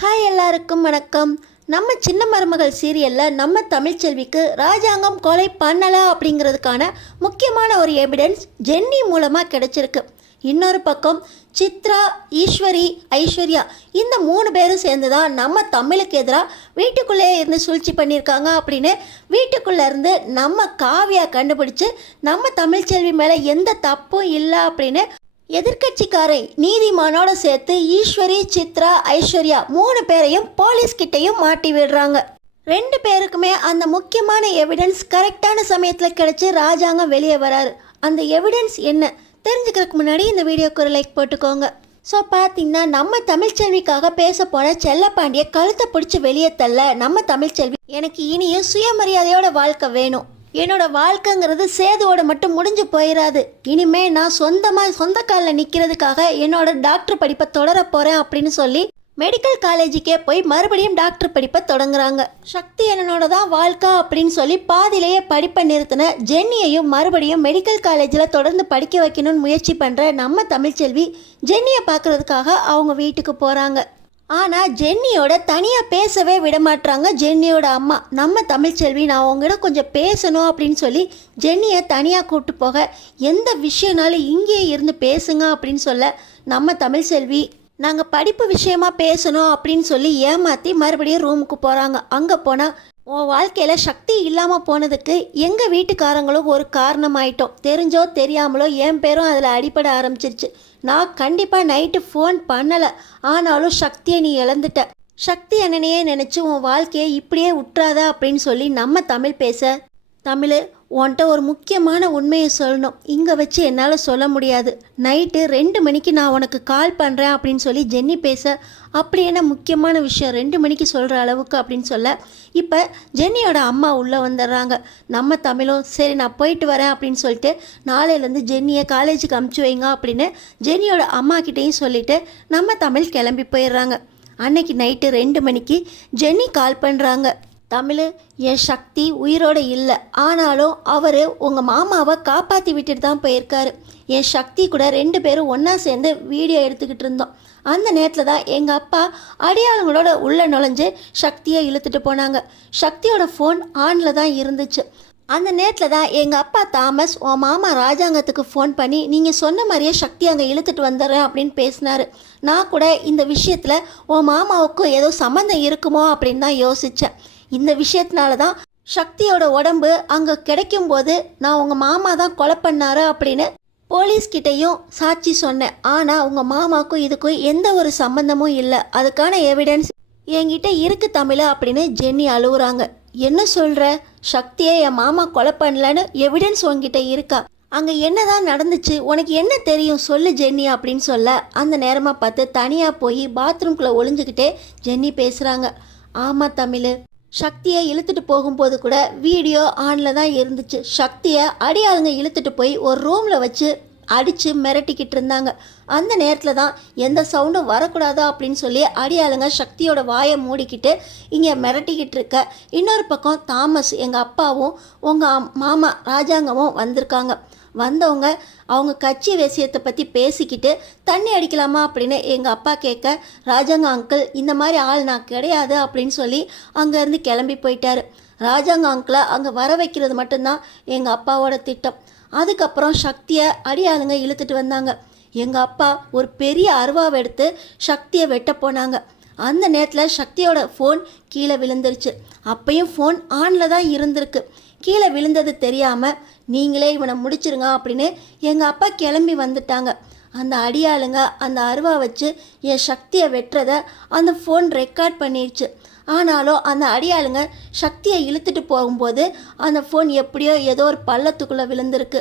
Hi எல்லாருக்கும் வணக்கம். நம்ம சின்ன மருமகள் சீரியலில் நம்ம தமிழ்ச்செல்விக்கு ராஜாங்கம் கொலை பண்ணலை அப்படிங்கிறதுக்கான முக்கியமான ஒரு எவிடன்ஸ் ஜென்னி மூலமாக கிடைச்சிருக்கு. இன்னொரு பக்கம் சித்ரா, ஈஸ்வரி, ஐஸ்வர்யா இந்த 3 பேரும் சேர்ந்து தான் நம்ம தமிழுக்கு எதிராக வீட்டுக்குள்ளே இருந்து சூழ்ச்சி பண்ணியிருக்காங்க அப்படின்னு வீட்டுக்குள்ளே இருந்து நம்ம காவியா கண்டுபிடிச்சு நம்ம தமிழ்ச்செல்வி மேலே எந்த தப்பும் இல்லை அப்படின்னு எதிர்கட்சிக்காரை நீதிமானோட சேர்த்து ஈஸ்வரி, சித்ரா, ஐஸ்வர்யா 3 பேரையும் போலீஸ்கிட்டையும் மாட்டி விடுறாங்க. 2 பேருக்குமே அந்த முக்கியமான எவிடன்ஸ் கரெக்டான சமயத்தில் கிடைச்சி ராஜாங்கம் வெளியே வராரு. அந்த எவிடன்ஸ் என்ன தெரிஞ்சுக்கிறதுக்கு முன்னாடி இந்த வீடியோக்கு ஒரு லைக் போட்டுக்கோங்க. ஸோ பார்த்தீங்கன்னா நம்ம தமிழ்ச்செல்விக்காக பேச போன செல்லப்பாண்டிய கழுத்தை பிடிச்சி வெளியே தள்ள நம்ம தமிழ்ச்செல்வி எனக்கு இனியும் சுயமரியாதையோட வாழ்க்கை வேணும், என்னோட வாழ்க்கைங்கிறது சேதுவோட மட்டும் முடிஞ்சு போயிடாது, இனிமே நான் சொந்த காலில் நிற்கிறதுக்காக என்னோட டாக்டர் படிப்பை தொடர போகிறேன் அப்படின்னு சொல்லி மெடிக்கல் காலேஜுக்கே போய் மறுபடியும் டாக்டர் படிப்பை தொடங்குறாங்க. சக்தி என்னோட தான் வாழ்க்கை அப்படின்னு சொல்லி பாதியிலேயே படிப்பை நிறுத்தின ஜென்னியையும் மறுபடியும் மெடிக்கல் காலேஜில் தொடர்ந்து படிக்க வைக்கணும்னு முயற்சி பண்ணுற நம்ம தமிழ்ச்செல்வி ஜென்னியை பார்க்குறதுக்காக அவங்க வீட்டுக்கு போகிறாங்க. ஆனால் ஜென்னியோட தனியாக பேசவே விடமாட்டுறாங்க ஜென்னியோட அம்மா. நம்ம தமிழ்ச்செல்வி நான் உங்ககிட்ட கொஞ்சம் பேசணும் அப்படின்னு சொல்லி ஜென்னியை தனியாக கூப்பிட்டு போக எந்த விஷயம்னாலும் இங்கேயே இருந்து பேசுங்க அப்படின்னு சொல்ல நம்ம தமிழ்ச்செல்வி நாங்கள் படிப்பு விஷயமா பேசணும் அப்படின்னு சொல்லி ஏமாற்றி மறுபடியும் ரூமுக்கு போகிறாங்க. அங்கே போனால் உன் வாழ்க்கையில் சக்தி இல்லாமல் போனதுக்கு எங்கள் வீட்டுக்காரங்களும் ஒரு காரணமாயிட்டோம், தெரிஞ்சோ தெரியாமலோ என் பேரும் அதில் அடிப்பட ஆரம்பிச்சிருச்சு. நான் கண்டிப்பாக நைட்டு ஃபோன் பண்ணலை, ஆனாலும் சக்தியை நீ இழந்துட்ட, சக்தி அண்ணனையே நினச்சி உன் வாழ்க்கையை இப்படியே விட்டுறாத அப்படின்னு சொல்லி நம்ம தமிழ் பேச, தமிழ் உன்கிட்ட ஒரு முக்கியமான உண்மையை சொல்லணும், இங்கே வச்சு என்னால் சொல்ல முடியாது, நைட்டு 2 மணிக்கு நான் உனக்கு கால் பண்ணுறேன் அப்படின்னு சொல்லி ஜென்னி பேச, அப்படி என்ன முக்கியமான விஷயம் 2 மணிக்கு சொல்கிற அளவுக்கு அப்படின்னு சொல்ல, இப்போ ஜென்னியோட அம்மா உள்ளே வந்துடுறாங்க. நம்ம தமிழும் சரி நான் போயிட்டு வரேன் அப்படின்னு சொல்லிட்டு நாளையிலேருந்து ஜென்னியை காலேஜுக்கு அமுச்சு வைங்க அப்படின்னு ஜென்னியோட அம்மா கிட்டேயும் சொல்லிவிட்டு நம்ம தமிழ் கிளம்பி போயிடுறாங்க. அன்னைக்கு நைட்டு 2 மணிக்கு ஜென்னி கால் பண்ணுறாங்க. தமிழ், என் சக்தி உயிரோடு இல்லை, ஆனாலும் அவர் உங்கள் மாமாவை காப்பாற்றி விட்டுட்டு தான் போயிருக்காரு. என் சக்தி கூட 2 பேரும் ஒன்றா சேர்ந்து வீடியோ எடுத்துக்கிட்டு இருந்தோம். அந்த நேரத்தில் தான் எங்கள் அப்பா அடையாளங்களோட உள்ளே நுழைஞ்சு சக்தியை இழுத்துட்டு போனாங்க. சக்தியோட ஃபோன் ஆனில் தான் இருந்துச்சு. அந்த நேரத்தில் தான் எங்கள் அப்பா தாமஸ் உன் மாமா ராஜாங்கத்துக்கு ஃபோன் பண்ணி நீங்கள் சொன்ன மாதிரியே சக்தி அங்கே இழுத்துட்டு வந்துடுறேன் அப்படின்னு பேசினார். நான் கூட இந்த விஷயத்தில் உன் மாமாவுக்கும் ஏதோ சம்மந்தம் இருக்குமோ அப்படின்னு தான் யோசித்தேன். இந்த விஷயத்தினால தான் சக்தியோட உடம்பு அங்கே கிடைக்கும்போது நான் உங்கள் மாமா தான் கொலை பண்ணாரு அப்படின்னு போலீஸ்கிட்டையும் சாட்சி சொன்னேன். ஆனால் உங்கள் மாமாவுக்கும் இதுக்கும் எந்த ஒரு சம்மந்தமும் இல்லை, அதுக்கான எவிடன்ஸ் என்கிட்ட இருக்கு தமிழ் அப்படின்னு ஜென்னி அழுகுறாங்க. என்ன சொல்கிற, சக்தியை என் மாமா கொலை பண்ணலன்னு எவிடன்ஸ் உங்ககிட்ட இருக்கா? அங்கே என்னதான் நடந்துச்சு, உனக்கு என்ன தெரியும் சொல்லு ஜென்னி அப்படின்னு சொல்ல, அந்த நேரமாக பார்த்து தனியாக போய் பாத்ரூம்குள்ளே ஒளிஞ்சுக்கிட்டே ஜென்னி பேசுகிறாங்க. ஆமாம் தமிழ், சக்தியை இழுத்துட்டு போகும்போது கூட வீடியோ ஆனில் தான் இருந்துச்சு. சக்தியை அடியாளுங்க இழுத்துட்டு போய் ஒரு ரூமில் வச்சு அடித்து மிரட்டிக்கிட்டு இருந்தாங்க. அந்த நேரத்தில் தான் எந்த சவுண்டும் வரக்கூடாதா அப்படின்னு சொல்லி அடியாளுங்க சக்தியோட வாயை மூடிக்கிட்டு இங்கே மிரட்டிக்கிட்டு இருக்க. இன்னொரு பக்கம் தாமஸ் எங்கள் அப்பாவும் உங்கள் மாமா ராஜாங்கமும் வந்திருக்காங்க. வந்தவங்க அவங்க கட்சி விஷயத்தை பற்றி பேசிக்கிட்டு தண்ணி அடிக்கலாமா அப்படின்னு எங்கள் அப்பா கேட்க, ராஜாங்க அங்கிள் இந்த மாதிரி ஆள் நான் கிடையாது அப்படின்னு சொல்லி அங்கேருந்து கிளம்பி போயிட்டாரு. ராஜாங்க அங்கிளை அங்கே வர வைக்கிறது மட்டும்தான் எங்கள் அப்பாவோட திட்டம். அதுக்கப்புறம் சக்தியை அடியாளுங்க இழுத்துட்டு வந்தாங்க. எங்கள் அப்பா ஒரு பெரிய அருவாவை எடுத்து சக்தியை வெட்ட போனாங்க. அந்த நேரத்தில் சக்தியோட ஃபோன் கீழே விழுந்துருச்சு. அப்பையும் ஃபோன் ஆனில் தான் இருந்திருக்கு. கீழே விழுந்தது தெரியாமல் நீங்களே இவனை முடிச்சிருங்க அப்படின்னு எங்கள் அப்பா கிளம்பி வந்துட்டாங்க. அந்த அடியாளுங்க அந்த அருவா வச்சு என் சக்தியை வெட்டுறத அந்த ஃபோன் ரெக்கார்ட் பண்ணிடுச்சு. ஆனாலும் அந்த அடியாளுங்க சக்தியை இழுத்துட்டு போகும்போது அந்த ஃபோன் எப்படியோ ஏதோ ஒரு பள்ளத்துக்குள்ளே விழுந்திருக்கு.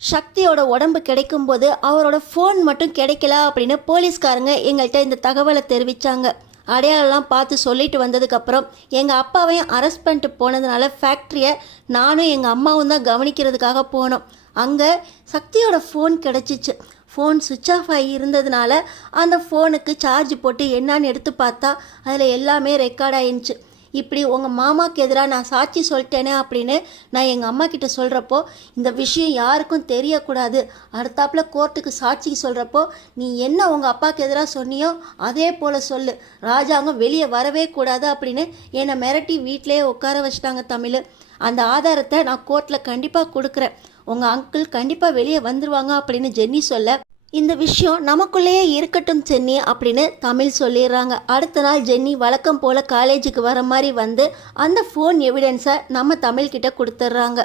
சக்தியோட உடம்பு கிடைக்கும்போது அவரோட ஃபோன் மட்டும் கிடைக்கல அப்படின்னு போலீஸ்காரங்க எங்கள்கிட்ட இந்த தகவலை தெரிவித்தாங்க. அடையாளம்லாம் பார்த்து சொல்லிட்டு வந்ததுக்கப்புறம் எங்கள் அப்பாவையும் அரெஸ்ட் பண்ணிட்டு போனதுனால ஃபேக்ட்ரியை நானும் எங்கள் அம்மாவும் தான் கவனிக்கிறதுக்காக போனோம். அங்கே சக்தியோட ஃபோன் கிடச்சிச்சு. ஃபோன் சுவிட்ச் ஆஃப் ஆகி இருந்ததுனால அந்த ஃபோனுக்கு சார்ஜ் போட்டு என்னான்னு எடுத்து பார்த்தா அதில் எல்லாமே ரெக்கார்ட் ஆயிருந்துச்சு. இப்படி உங்கள் மாமாவுக்கு எதிராக நான் சாட்சி சொல்லிட்டேனே அப்படின்னு நான் எங்கள் அம்மா கிட்ட சொல்கிறப்போ இந்த விஷயம் யாருக்கும் தெரியக்கூடாது, அடுத்தாப்புல கோர்ட்டுக்கு சாட்சிக்கு சொல்கிறப்போ நீ என்ன உங்கள் அப்பாவுக்கு எதிராக சொன்னியோ அதே போல் சொல்லு, ராஜாங்கம் வெளியே வரவே கூடாது அப்படின்னு என்னை மிரட்டி வீட்டிலே உட்கார வச்சிட்டாங்க தமிழ். அந்த ஆதாரத்தை நான் கோர்ட்டில் கண்டிப்பாக கொடுக்குறேன், உங்கள் அங்கிள் கண்டிப்பாக வெளியே வந்துடுவாங்க அப்படின்னு ஜென்னி சொல்ல, இந்த விஷயம் நமக்குள்ளேயே இருக்கட்டும் சென்னி அப்படின்னு தமிழ் சொல்லிடுறாங்க. அடுத்த நாள் ஜென்னி வழக்கம் போல் காலேஜுக்கு வர மாதிரி வந்து அந்த ஃபோன் எவிடன்ஸை நம்ம தமிழ்கிட்ட கொடுத்துட்றாங்க.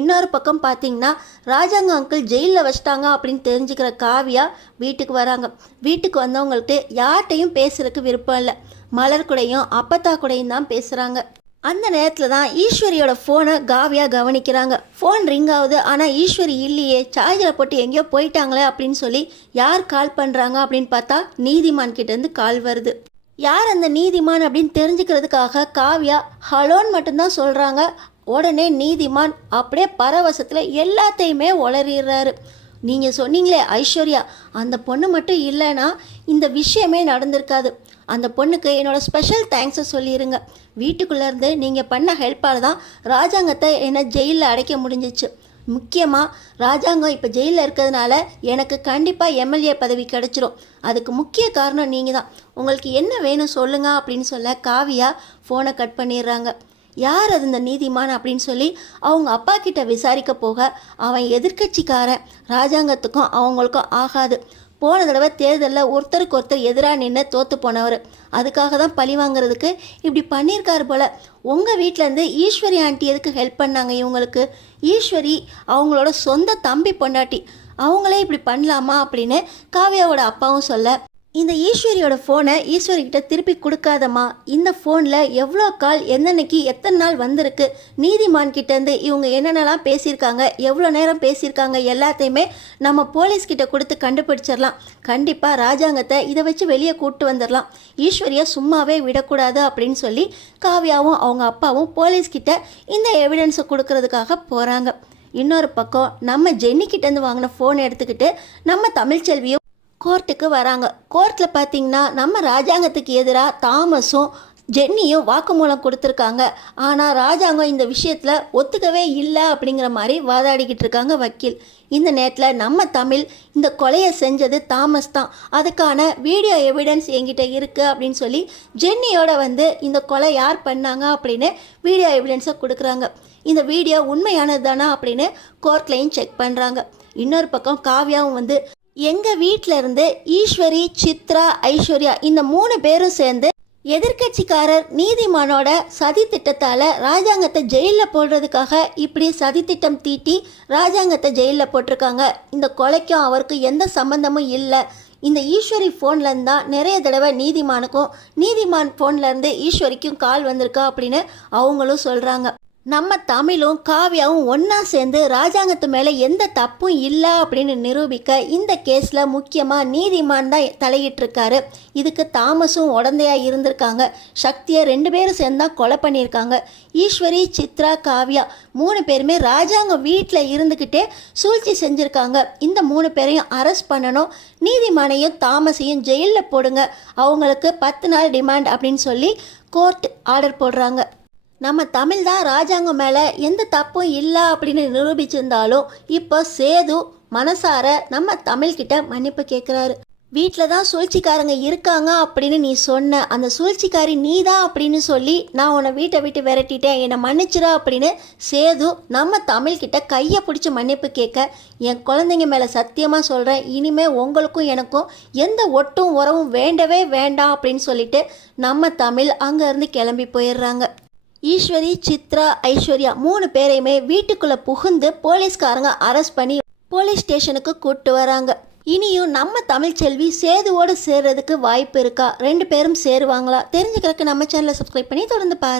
இன்னொரு பக்கம் பார்த்தீங்கன்னா ராஜாங்க அங்கிள் ஜெயிலில் வச்சிட்டாங்க அப்படின்னு தெரிஞ்சுக்கிற காவியா வீட்டுக்கு வராங்க. வீட்டுக்கு வந்தவங்கள்ட்ட யார்கிட்டையும் பேசுறதுக்கு விருப்பம் இல்லை, மலர் கூடையும் அப்பத்தா கூடையும் தான் பேசுகிறாங்க. அந்த நேரத்தில் தான் ஈஸ்வரியோட ஃபோனை காவியா கவனிக்கிறாங்க. ஃபோன் ரிங் ஆகுது, ஆனால் ஈஸ்வரி இல்லையே, சார்ஜரை போட்டு எங்கேயோ போயிட்டாங்களே அப்படின்னு சொல்லி யார் கால் பண்ணுறாங்க அப்படின்னு பார்த்தா நீதிமான் கிட்டேருந்து கால் வருது. யார் அந்த நீதிமான் அப்படின்னு தெரிஞ்சுக்கிறதுக்காக காவியா ஹலோன்னு மட்டும்தான் சொல்கிறாங்க. உடனே நீதிமான் அப்படியே பரவசத்தில் எல்லாத்தையுமே உளறிடுறாரு. நீங்கள் சொன்னீங்களே ஐஸ்வர்யா, அந்த பொண்ணு மட்டும் இல்லைன்னா இந்த விஷயமே நடந்திருக்காது, அந்த பொண்ணுக்கு என்னோடய ஸ்பெஷல் தேங்க்ஸை சொல்லிடுங்க. வீட்டுக்குள்ளேருந்து நீங்கள் பண்ண ஹெல்ப்பால் தான் ராஜாங்கத்தை என்னை ஜெயிலில் அடைக்க முடிஞ்சிச்சு. முக்கியமாக ராஜாங்கம் இப்போ ஜெயிலில் இருக்கிறதுனால எனக்கு கண்டிப்பாக எம்எல்ஏ பதவி கிடச்சிரும், அதுக்கு முக்கிய காரணம் நீங்கள் தான், உங்களுக்கு என்ன வேணும் சொல்லுங்கள் அப்படின்னு சொல்ல காவியா ஃபோனை கட் பண்ணிடுறாங்க. யார் அது இந்த நீதிமான் அப்படின்னு சொல்லி அவங்க அப்பா கிட்ட விசாரிக்க போக அவன் எதிர்கட்சிக்காரன், ராஜாங்கத்துக்கும் அவங்களுக்கும் ஆகாது, போன தடவை தேர்தலில் ஒருத்தருக்கு ஒருத்தர் எதிராக நின்று தோற்று போனவர், அதுக்காக தான் பழி வாங்குறதுக்கு இப்படி பண்ணியிருக்காரு போல். உங்கள் வீட்டிலேருந்து ஈஸ்வரி ஆண்டி எதுக்கு ஹெல்ப் பண்ணாங்க இவங்களுக்கு? ஈஸ்வரி அவங்களோட சொந்த தம்பி பொண்டாட்டி, அவங்களே இப்படி பண்ணலாமா அப்படின்னு காவியாவோட அப்பாவும் சொல்ல, இந்த ஈஸ்வரியோட ஃபோனை ஈஸ்வரிக்கிட்ட திருப்பி கொடுக்காதம்மா, இந்த ஃபோனில் எவ்வளோ கால் என்னன்னைக்கு எத்தனை நாள் வந்திருக்கு, நீதிமான் கிட்டேருந்து இவங்க என்னென்னலாம் பேசியிருக்காங்க, எவ்வளோ நேரம் பேசியிருக்காங்க, எல்லாத்தையுமே நம்ம போலீஸ்கிட்ட கொடுத்து கண்டுபிடிச்சிடலாம். கண்டிப்பாக ராஜாங்கத்தை இதை வச்சு வெளியே கூப்பிட்டு வந்துடலாம், ஈஸ்வரியை சும்மாவே விடக்கூடாது அப்படின்னு சொல்லி காவியாவும் அவங்க அப்பாவும் போலீஸ்கிட்ட இந்த எவிடன்ஸை கொடுக்கறதுக்காக போகிறாங்க. இன்னொரு பக்கம் நம்ம ஜென்னிக்கிட்டேருந்து வாங்கின ஃபோன் எடுத்துக்கிட்டு நம்ம தமிழ்ச்செல்வியும் கோர்ட்டுக்கு வராங்க. கோர்ட்டில் பார்த்தீங்கன்னா நம்ம ராஜாங்கத்துக்கு எதிராக தாமஸும் ஜென்னியும் வாக்குமூலம் கொடுத்துருக்காங்க. ஆனால் ராஜாங்கம் இந்த விஷயத்தில் ஒத்துக்கவே இல்லை அப்படிங்கிற மாதிரி வாதாடிக்கிட்டு இருக்காங்க வக்கீல். இந்த நேரத்தில் நம்ம தமிழ் இந்த கொலையை செஞ்சது தாமஸ் தான், அதுக்கான வீடியோ எவிடன்ஸ் என்கிட்ட இருக்குது அப்படின்னு சொல்லி ஜென்னியோட வந்து இந்த கொலை யார் பண்ணாங்க அப்படின்னு வீடியோ எவிடன்ஸை கொடுக்குறாங்க. இந்த வீடியோ உண்மையானது தானா அப்படின்னு கோர்ட்லையும் செக் பண்ணுறாங்க. இன்னொரு பக்கம் காவியாவும் வந்து எங்கள் வீட்டில் இருந்து ஈஸ்வரி, சித்ரா, ஐஸ்வர்யா இந்த 3 பேரும் சேர்ந்து எதிர்கட்சிக்காரர் நீதிமானோட சதி திட்டத்தால் ராஜாங்கத்தை ஜெயிலில் போடுறதுக்காக இப்படி சதி திட்டம் தீட்டி ராஜாங்கத்தை ஜெயிலில் போட்டிருக்காங்க. இந்த கொலைக்கும் அவருக்கு எந்த சம்பந்தமும் இல்லை. இந்த ஈஸ்வரி ஃபோன்லேருந்து தான் நிறைய தடவை நீதிமானுக்கும் நீதிமான் ஃபோன்லேருந்து ஈஸ்வரிக்கும் கால் வந்திருக்கா அப்படின்னு அவங்களும் சொல்கிறாங்க. நம்ம தமிழும் காவியாவும் ஒன்றா சேர்ந்து ராஜாங்கத்து மேலே எந்த தப்பும் இல்லை அப்படின்னு நிரூபிக்க இந்த கேஸில் முக்கியமாக நீதிமான் தான் தலையிட்டிருக்காரு. இதுக்கு தாமஸும் உடந்தையாக இருந்திருக்காங்க. சக்தியை 2 பேரும் சேர்ந்து தான் கொலை பண்ணியிருக்காங்க. ஈஸ்வரி, சித்ரா, காவியா 3 பேருமே ராஜாங்கம் வீட்டில் இருந்துக்கிட்டே சூழ்ச்சி செஞ்சுருக்காங்க. இந்த 3 பேரையும் அரெஸ்ட் பண்ணணும், நீதிமானையும் தாமஸையும் ஜெயிலில் போடுங்க, அவங்களுக்கு 10 நாள் டிமாண்ட் அப்படின்னு சொல்லி கோர்ட் ஆர்டர் போடுறாங்க. நம்ம தமிழ் தான் ராஜாங்கம் மேலே எந்த தப்பும் இல்லை அப்படின்னு நிரூபிச்சிருந்தாலும் இப்போ சேது மனசார நம்ம தமிழ்கிட்ட மன்னிப்பு கேட்குறாரு. வீட்டில் தான் சூழ்ச்சிக்காரங்க இருக்காங்க அப்படின்னு நீ சொன்ன, அந்த சூழ்ச்சிக்காரி நீ தான் அப்படின்னு சொல்லி நான் உன்னை வீட்டை விட்டு விரட்டிட்டேன், என்னை மன்னிச்சிடா அப்படின்னு சேது நம்ம தமிழ்கிட்ட கையை பிடிச்சி மன்னிப்பு கேட்க, என் குழந்தைங்க மேலே சத்தியமாக சொல்கிறேன், இனிமேல் உங்களுக்கும் எனக்கும் எந்த ஒட்டும் உறவும் வேண்டவே வேண்டாம் அப்படின்னு சொல்லிட்டு நம்ம தமிழ் அங்கேருந்து கிளம்பி போயிடுறாங்க. ஈஸ்வரி, சித்ரா, ஐஸ்வர்யா 3 பேரையுமே வீட்டுக்குள்ளே புகுந்து போலீஸ்காரங்க அரெஸ்ட் பண்ணி போலீஸ் ஸ்டேஷனுக்கு கூப்பிட்டு வராங்க. இனியும் நம்ம தமிழ்ச்செல்வி சேதுவோடு சேர்றதுக்கு வாய்ப்பு இருக்கா? 2 பேரும் சேருவாங்களா? தெரிஞ்சுக்கிறதுக்கு நம்ம சேனலை சப்ஸ்கிரைப் பண்ணி தொடர்ந்து பாருங்கள்.